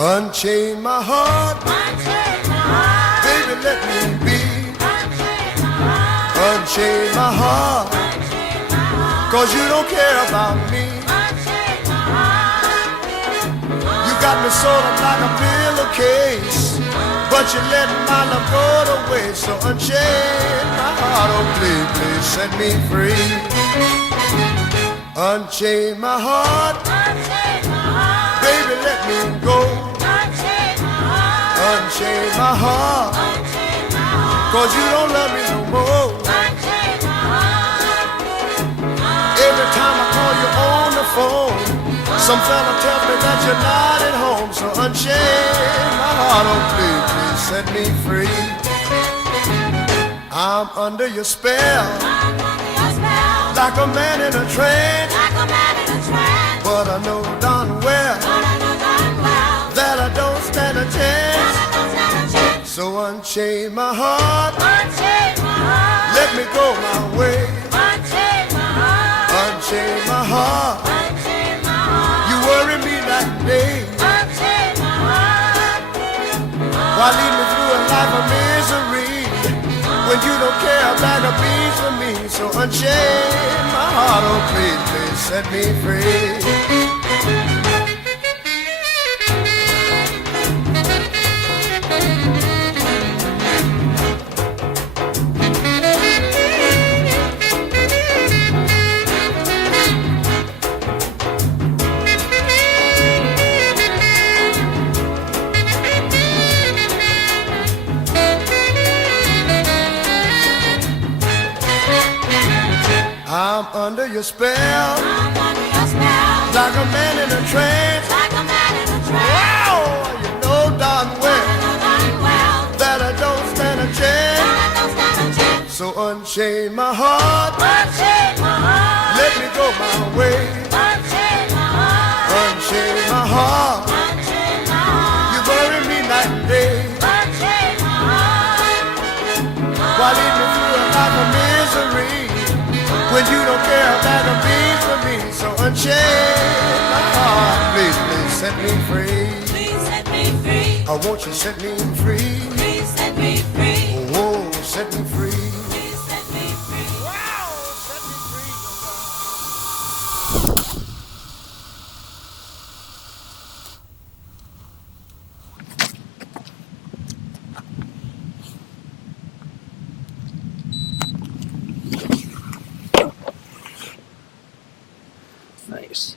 Unchain my heart, baby, let me be. Unchain my heart, 'cause you don't care about me. You got me sort of like a pillowcase, but you let my love go to waste. So unchain my heart, oh please, please set me free. Unchain my heart, baby, let me go. Unchain my heart, 'cause you don't love me no more. Every time I call you on the phone, some fella tells me that you're not at home. So unchain my heart, oh please, please set me free. I'm under your spell, like a man in a trance. But I know darn well that I don't stand a chance. So unchain my heart, let me go my way. Unchain my heart, you worry me like day. Why lead me through a life of misery when you don't care about a beat for me? So unchain my heart, oh please, please set me free. I'm under your spell, like a man in a trance. Wow, you know darn well that I don't stand a chance. So unchain my heart, let me go my way. Unchain my heart, you bury me night and day. Why lead me through a life of misery when you don't care about a beat for me? So unchain my heart, please, please set me free. Please set me free. Oh, won't you set me free? Please set me free. Oh, set me free. Please set me free. Wow, set me free. Nice.